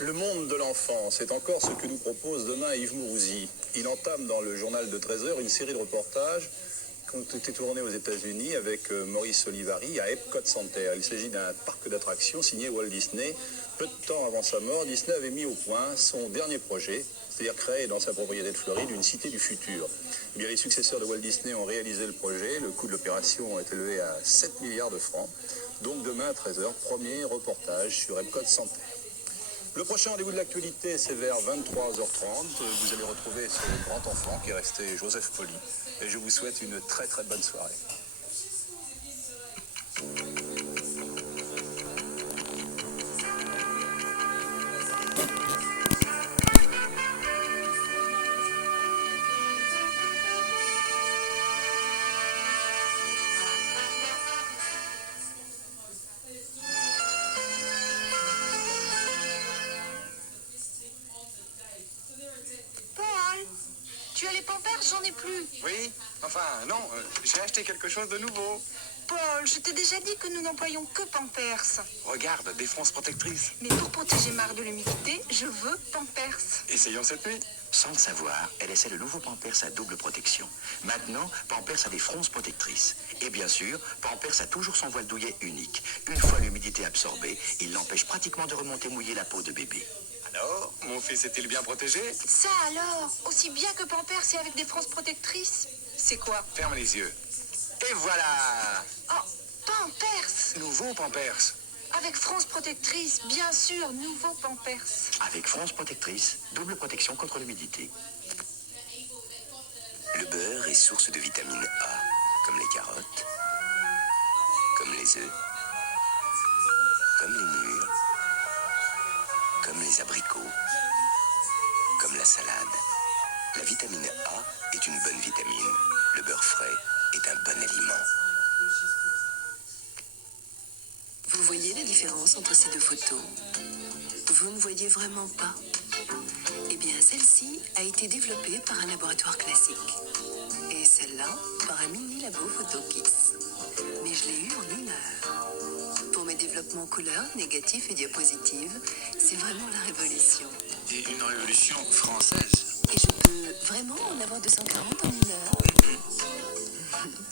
Le monde de l'enfant, c'est encore ce que nous propose demain Yves Mourouzi. Il entame dans le journal de 13h une série de reportages qui ont été tournés aux États-Unis avec Maurice Olivary à Epcot Center. Il s'agit d'un parc d'attractions signé Walt Disney. Peu de temps avant sa mort, Disney avait mis au point son dernier projet, c'est-à-dire créer dans sa propriété de Floride une cité du futur. Eh bien, les successeurs de Walt Disney ont réalisé le projet. Le coût de l'opération est élevé à 7 milliards de francs. Donc demain à 13h, premier reportage sur Epcot Center. Le prochain rendez-vous de l'actualité, c'est vers 23h30. Vous allez retrouver ce grand enfant qui est resté Joseph Poli. Et je vous souhaite une très très bonne soirée. Tu as les Pampers, j'en ai plus. Oui, enfin, non, j'ai acheté quelque chose de nouveau. Paul, je t'ai déjà dit que nous n'employons que Pampers. Regarde, des fronces protectrices. Mais pour protéger Marc de l'humidité, je veux Pampers. Essayons cette nuit. Sans le savoir, elle essaie le nouveau Pampers à double protection. Maintenant, Pampers a des fronces protectrices. Et bien sûr, Pampers a toujours son voile douillet unique. Une fois l'humidité absorbée, il l'empêche pratiquement de remonter mouiller la peau de bébé. Alors, mon fils est-il bien protégé? Ça alors, aussi bien que Pampers et avec des fronces protectrices. C'est quoi? Ferme les yeux. Et voilà! Oh, Pampers! Nouveau Pampers. Avec fronces protectrices, bien sûr, nouveau Pampers. Avec fronces protectrices, double protection contre l'humidité. Le beurre est source de vitamine A, comme les carottes, comme les œufs, comme les mûres, comme les abricots, comme la salade. La vitamine A est une bonne vitamine. Le beurre frais est un bon aliment. Vous voyez la différence entre ces deux photos? Vous ne voyez vraiment pas? Eh bien, celle-ci a été développée par un laboratoire classique. Et celle-là, par un mini labo PhotoKiss. Mais je l'ai eue en 1 heure. Pour mes développements couleurs, négatifs et diapositives, c'est vraiment la révolution. Et une révolution française. Et je peux vraiment en avoir 240 en 1 heure.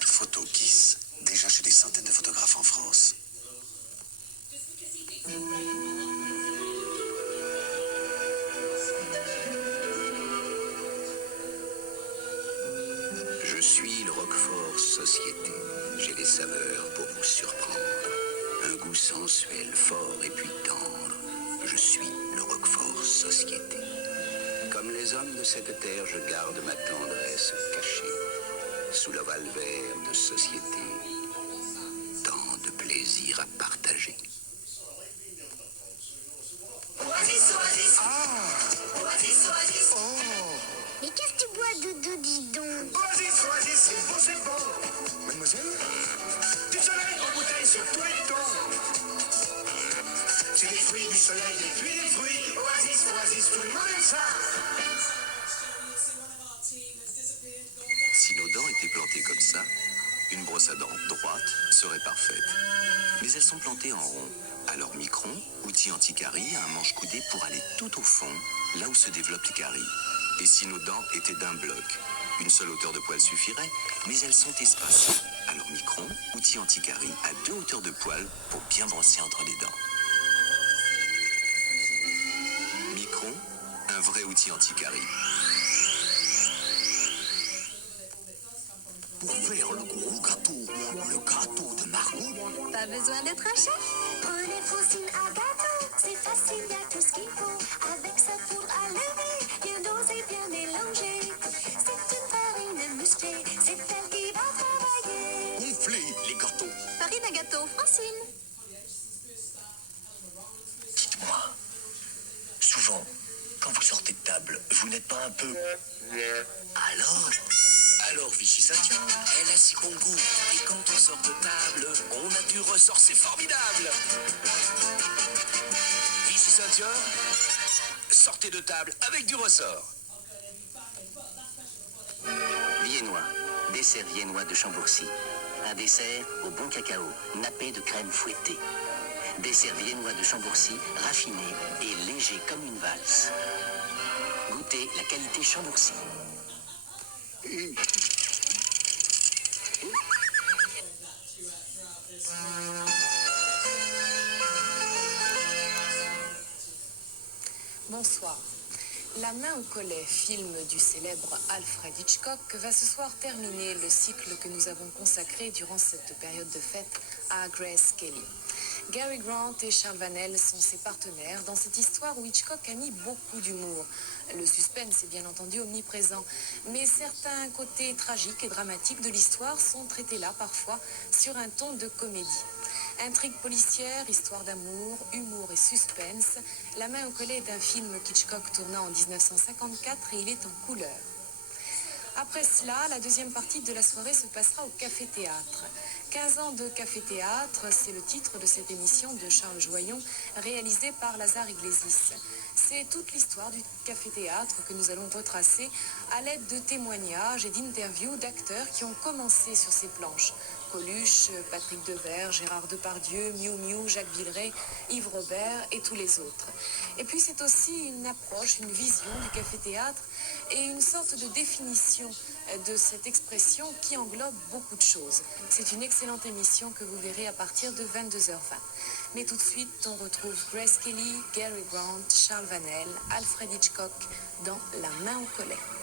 PhotoKiss, déjà chez des centaines de photographes en France. Je suis le Roquefort Société. J'ai des saveurs pour vous surprendre. Un goût sensuel, fort et puis tendre. Je suis le Roquefort Société. Comme les hommes de cette terre, je garde ma tendresse cachée. Sous l'ovale vert de société, tant de plaisir à partager. Oasis, Oasis. Oasis, Oasis. Mais qu'est-ce que tu bois, Doudou, dis donc? Oasis, Oasis, c'est bon. Mademoiselle? Du soleil en bouteille sur tous les tons. C'est des fruits, du soleil et puis des fruits. Oasis, Oasis, tout le monde aime ça. Si nos dents étaient plantées comme ça, une brosse à dents droite serait parfaite. Mais elles sont plantées en rond. Alors Micron, outil anti-carie, a un manche coudé pour aller tout au fond, là où se développent les caries. Et si nos dents étaient d'un bloc, une seule hauteur de poil suffirait, mais elles sont espacées. Alors Micron, outil anti-carie, a 2 hauteurs de poil pour bien brosser entre les dents. Micron, un vrai outil anti-carie. Pour faire le gros gâteau, le gâteau de Margot. Pas besoin d'être un chef. Prenez Francine à gâteau, c'est facile, y a tout ce qu'il faut. Avec sa poudre à lever, bien dosée, bien mélangée. C'est une farine musclée, c'est elle qui va travailler. Gonflez les gâteaux. Farine à gâteau, Francine. Dites-moi, souvent, quand vous sortez de table, vous n'êtes pas un peu... Alors Vichy Saint-Jean, elle a si bon goût. Et quand on sort de table, on a du ressort, c'est formidable. Vichy Saint-Jean, sortez de table avec du ressort. Viennois, dessert viennois de Chambourcy. Un dessert au bon cacao, nappé de crème fouettée. Dessert viennois de Chambourcy, raffiné et léger comme une valse. Goûtez la qualité Chambourcy. Bonsoir. La main au collet, film du célèbre Alfred Hitchcock, va ce soir terminer le cycle que nous avons consacré durant cette période de fête à Grace Kelly. Gary Grant et Charles Vanel sont ses partenaires dans cette histoire où Hitchcock a mis beaucoup d'humour. Le suspense est bien entendu omniprésent, mais certains côtés tragiques et dramatiques de l'histoire sont traités là parfois sur un ton de comédie. Intrigue policière, histoire d'amour, humour et suspense, La main au collet est un film qu'Hitchcock tourna en 1954 et il est en couleur. Après cela, la deuxième partie de la soirée se passera au Café-Théâtre. 15 ans de Café-Théâtre, c'est le titre de cette émission de Charles Joyon, réalisée par Lazare Iglesias. C'est toute l'histoire du Café-Théâtre que nous allons retracer à l'aide de témoignages et d'interviews d'acteurs qui ont commencé sur ces planches. Coluche, Patrick Devers, Gérard Depardieu, Miou Miou, Jacques Villeray, Yves Robert et tous les autres. Et puis c'est aussi une approche, une vision du café-théâtre et une sorte de définition de cette expression qui englobe beaucoup de choses. C'est une excellente émission que vous verrez à partir de 22h20. Mais tout de suite, on retrouve Grace Kelly, Gary Grant, Charles Vanel, Alfred Hitchcock dans La main au collet.